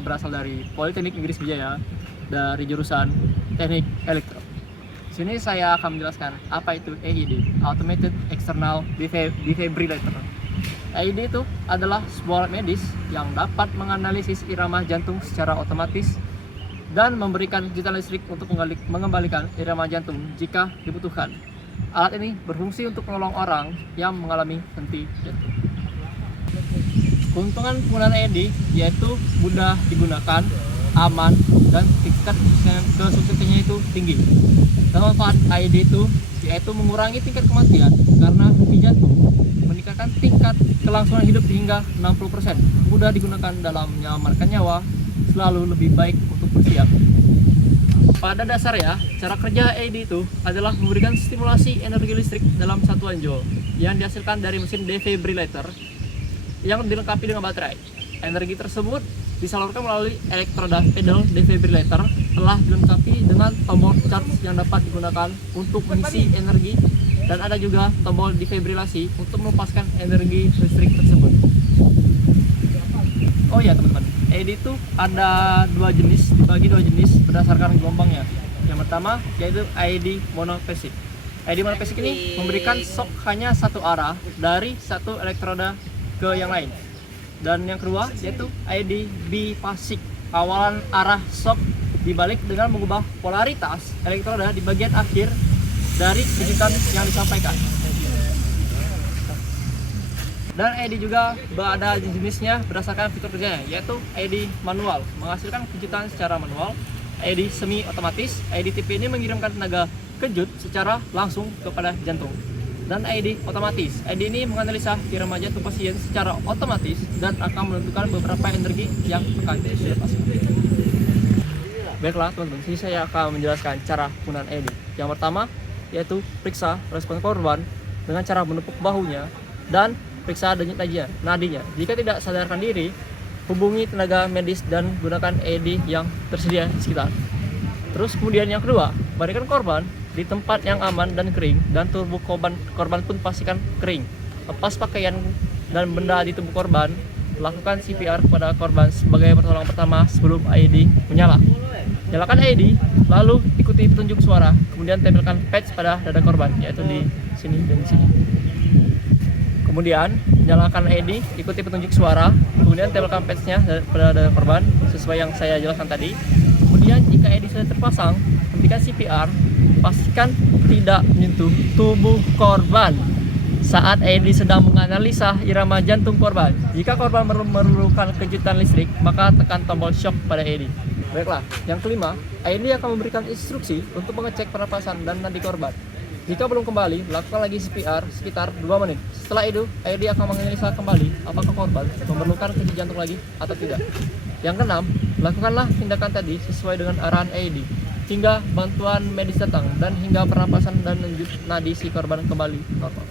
saya berasal dari Politeknik Negeri Sriwijaya dari jurusan Teknik Elektro. Sini saya akan menjelaskan apa itu AED, Automated External Defibrillator. AED itu adalah sebuah alat medis yang dapat menganalisis irama jantung secara otomatis dan memberikan kejutan listrik untuk mengembalikan irama jantung jika dibutuhkan. Alat ini berfungsi untuk menolong orang yang mengalami henti jantung. Keuntungan penggunaan AED yaitu mudah digunakan, aman, dan tingkat kesuksesnya itu tinggi. Dan manfaat AED itu yaitu mengurangi tingkat kematian karena henti jantung, meningkatkan tingkat kelangsungan hidup hingga 60%, mudah digunakan dalam menyelamatkan nyawa, selalu lebih baik untuk bersiap. Pada dasarnya, cara kerja AED itu adalah memberikan stimulasi energi listrik dalam satuan joule yang dihasilkan dari mesin defibrillator yang dilengkapi dengan baterai. Energi tersebut disalurkan melalui elektroda pedal defibrillator telah dilengkapi dengan tombol charge yang dapat digunakan untuk mengisi energi, dan ada juga tombol defibrilasi untuk melepaskan energi listrik tersebut. Oh ya teman-teman, AED itu ada dibagi dua jenis berdasarkan gelombangnya. Yang pertama yaitu AED monophasic. AED monophasic ini memberikan shock hanya satu arah dari satu elektroda ke yang lain. Dan yang kedua yaitu AED biphasic. Awalan arah shock dibalik dengan mengubah polaritas elektroda di bagian akhir dari kejutan yang disampaikan. Dan AED juga ada jenisnya berdasarkan fitur kerjanya, yaitu AED manual, menghasilkan kejutan secara manual, AED semi otomatis. AED tipe ini mengirimkan tenaga kejut secara langsung kepada jantung. Dan AED otomatis, AED ini menganalisa irama jantung pasien secara otomatis dan akan menentukan beberapa energi yang akan dilepas. Baiklah teman-teman, sini saya akan menjelaskan cara penggunaan AED. Yang pertama yaitu periksa respons korban dengan cara menepuk bahunya dan periksa nadinya. Jika tidak sadarkan diri, hubungi tenaga medis dan gunakan AED yang tersedia di sekitar. Terus kemudian yang kedua, baringkan korban di tempat yang aman dan kering, dan tubuh korban pun pastikan kering. Lepas pakaian dan benda di tubuh korban, lakukan CPR kepada korban sebagai pertolongan pertama sebelum AED menyala. Nyalakan AED, lalu ikuti petunjuk suara, kemudian tempelkan patch pada dada korban, yaitu di sini dan di sini. Kemudian nyalakan AED, ikuti petunjuk suara, kemudian tempelkan patch-nya pada dada korban sesuai yang saya jelaskan tadi. Kemudian jika AED sudah terpasang, hentikan CPR, pastikan tidak menyentuh tubuh korban saat AED sedang menganalisa irama jantung korban. Jika korban memerlukan kejutan listrik, maka tekan tombol shock pada AED. Baiklah, yang kelima, AED akan memberikan instruksi untuk mengecek pernapasan dan nadi korban. Jika belum kembali, lakukan lagi CPR sekitar 2 menit. Setelah itu, AED akan menganalisa kembali apakah korban memerlukan kejut jantung lagi atau tidak. Yang keenam, lakukanlah tindakan tadi sesuai dengan arahan AED hingga bantuan medis datang dan hingga pernapasan dan nadi si korban kembali normal.